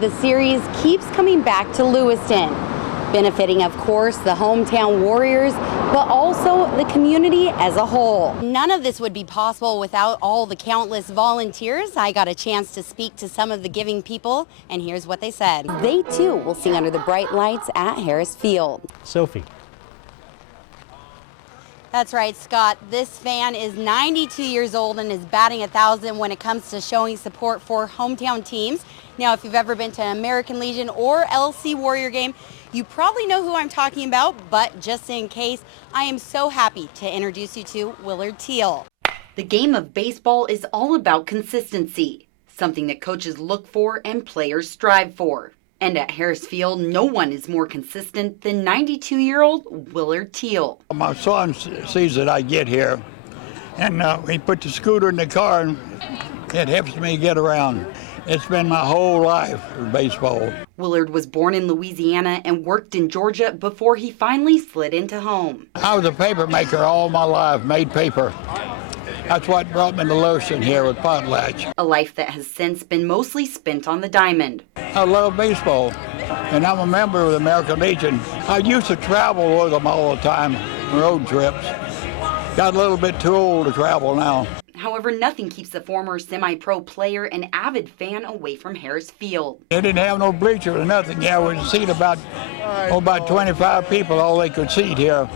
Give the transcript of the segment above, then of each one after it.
The series keeps coming back to Lewiston, benefiting, of course, the hometown Warriors, but also the community as a whole. None of this would be possible without all the countless volunteers. I got a chance to speak to some of the giving people, and here's what they said. They, too, will sing under the bright lights at Harris Field. Sophie. That's right, Scott. This fan is 92 years old and is batting 1,000 when it comes to showing support for hometown teams. Now, if you've ever been to an American Legion or LC Warrior game, you probably know who I'm talking about, but just in case, I am so happy to introduce you to Willard Teal. The game of baseball is all about consistency, something that coaches look for and players strive for. And at Harris Field, no one is more consistent than 92-year-old Willard Teal. My son sees that I get here, and he put the scooter in the car, and it helps me get around. It's been my whole life for baseball. Willard was born in Louisiana and worked in Georgia before he finally slid into home. I was a paper maker all my life, made paper. That's what brought me to Lewiston here with Potlatch. A life that has since been mostly spent on the diamond. I love baseball, and I'm a member of the American Legion. I used to travel with them all the time, road trips. Got a little bit too old to travel now. However, nothing keeps the former semi-pro player and avid fan away from Harris Field. They didn't have no bleachers or nothing. Yeah, we could seat about 25 people, all they could seat here.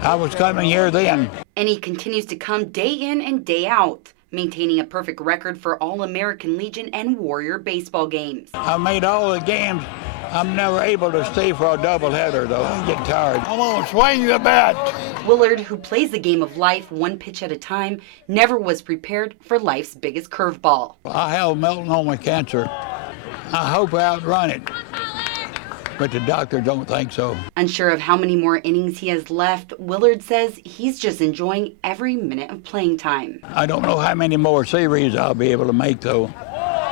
I was coming here then. And he continues to come day in and day out, maintaining a perfect record for All-American Legion and Warrior baseball games. I made all the games. I'm never able to stay for a doubleheader, though. I get tired. Come on, swing the bat. Willard, who plays the game of life one pitch at a time, never was prepared for life's biggest curveball. I have melanoma cancer. I hope I outrun it, but the doctor don't think so. Unsure of how many more innings he has left, Willard says he's just enjoying every minute of playing time. I don't know how many more series I'll be able to make, though.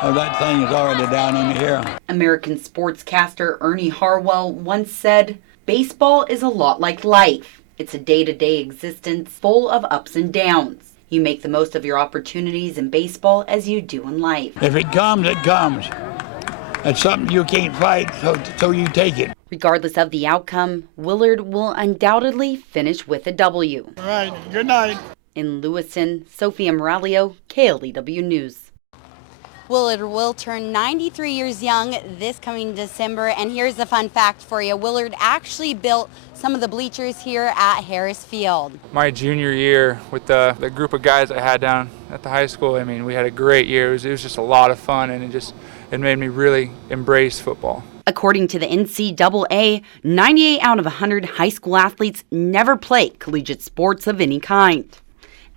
Oh, that thing is already down in here. American sportscaster Ernie Harwell once said, "Baseball is a lot like life. It's a day-to-day existence full of ups and downs. You make the most of your opportunities in baseball as you do in life." If it comes, it comes. It's something you can't fight, so you take it. Regardless of the outcome, Willard will undoubtedly finish with a W. All right, good night. In Lewiston, Sophia Miraglio, KLEW News. Willard will turn 93 years young this coming December, and here's a fun fact for you. Willard actually built some of the bleachers here at Harris Field. My junior year with the group of guys I had down at the high school, I mean, we had a great year. It was just a lot of fun, and it made me really embrace football. According to the NCAA, 98 out of 100 high school athletes never play collegiate sports of any kind.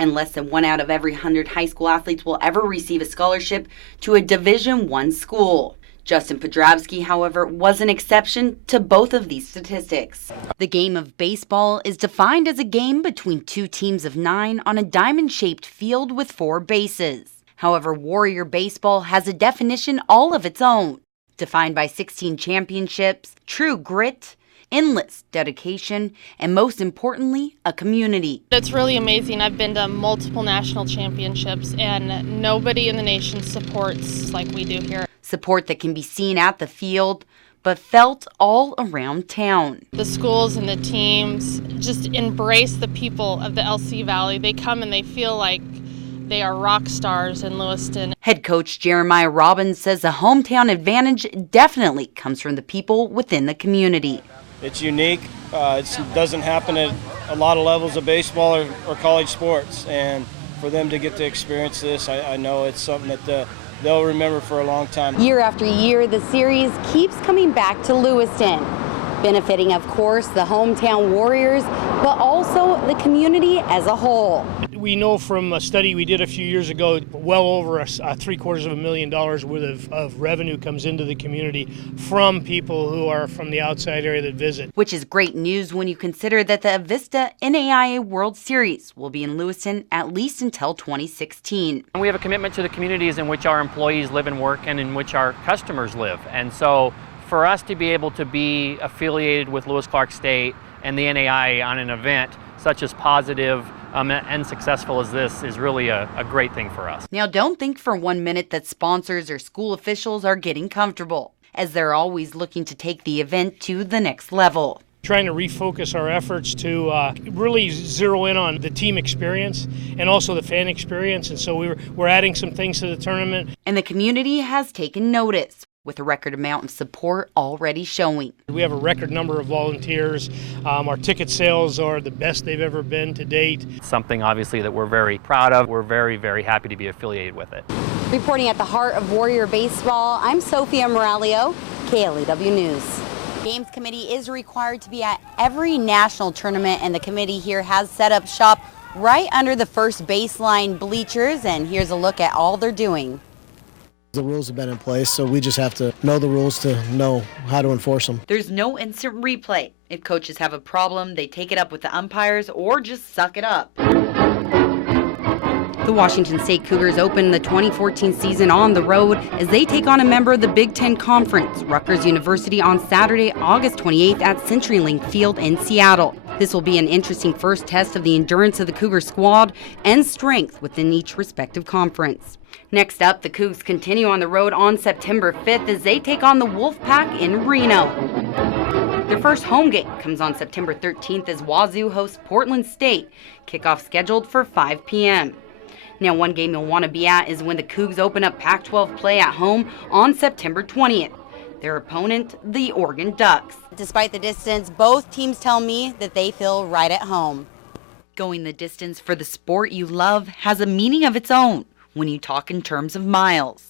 And less than 1 out of every 100 high school athletes will ever receive a scholarship to a Division I school. Justin Podravsky, however, was an exception to both of these statistics. The game of baseball is defined as a game between two teams of 9 on a diamond-shaped field with 4 bases. However, Warrior baseball has a definition all of its own, defined by 16 championships, true grit, endless dedication, and most importantly, a community. It's really amazing. I've been to multiple national championships, and nobody in the nation supports like we do here. Support that can be seen at the field, but felt all around town. The schools and the teams just embrace the people of the LC Valley. They come and they feel like they are rock stars in Lewiston. Head coach Jeremiah Robbins says the hometown advantage definitely comes from the people within the community. It's unique. It doesn't happen at a lot of levels of baseball or college sports. And for them to get to experience this, I know it's something that they'll remember for a long time. Year after year, the series keeps coming back to Lewiston, benefiting, of course, the hometown Warriors, but also the community as a whole. We know from a study we did a few years ago, well over $750,000 worth of revenue comes into the community from people who are from the outside area that visit. Which is great news when you consider that the Avista NAIA World Series will be in Lewiston at least until 2016. We have a commitment to the communities in which our employees live and work and in which our customers live. And so for us to be able to be affiliated with Lewis-Clark State and the NAIA on an event such as positive and successful as this is really a great thing for us. Now, don't think for 1 minute that sponsors or school officials are getting comfortable. as they're always looking to take the event to the next level. Trying to refocus our efforts to really zero in on the team experience and also the fan experience. And so we're adding some things to the tournament. And the community has taken notice, with a record amount of support already showing. We have a record number of volunteers. Our ticket sales are the best they've ever been to date. Something obviously that we're very proud of. We're very, very happy to be affiliated with it. Reporting at the heart of Warrior Baseball, I'm Sophia Miraglio, KLEW News. Games Committee is required to be at every national tournament, and the committee here has set up shop right under the first baseline bleachers, and here's a look at all they're doing. The rules have been in place, so we just have to know the rules to know how to enforce them. There's no instant replay. If coaches have a problem, they take it up with the umpires or just suck it up. The Washington State Cougars open the 2014 season on the road as they take on a member of the Big Ten Conference, Rutgers University, on Saturday, August 28th at CenturyLink Field in Seattle. This will be an interesting first test of the endurance of the Cougar squad and strength within each respective conference. Next up, the Cougs continue on the road on September 5th as they take on the Wolfpack in Reno. Their first home game comes on September 13th as Wazoo hosts Portland State, kickoff scheduled for 5 p.m. Now, one game you'll want to be at is when the Cougs open up Pac-12 play at home on September 20th. Their opponent, the Oregon Ducks. Despite the distance, both teams tell me that they feel right at home. Going the distance for the sport you love has a meaning of its own when you talk in terms of miles.